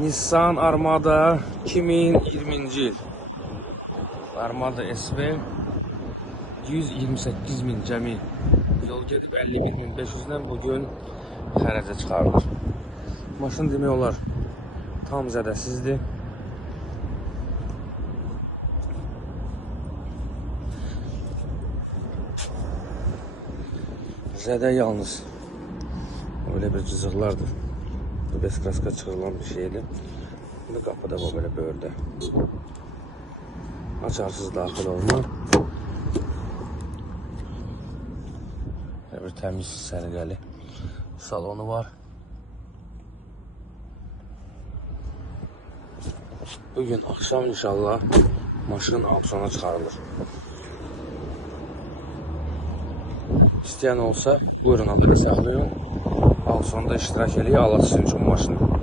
Nissan Armada 2020-ci il. Armada SV 128 min cəmi yol gedib 51.500-dən bugün xərəcə çıxarılır. Maşın demək olar tam zədəsizdir. Zədə yalnız böyle bir cızıqlardır. Bu beskraska çıxırılan bir şeydir. Bu qapıda var böyle böyrdə. Açarsız daxil olma. Bir təmiz səliqəli salonu var. Bugün akşam inşallah maşın auksyona çıxarılır. İsteyen olsa buyurun haberi saxlayın. Auksyonda iştirak eləyə alasınız üçün maşını.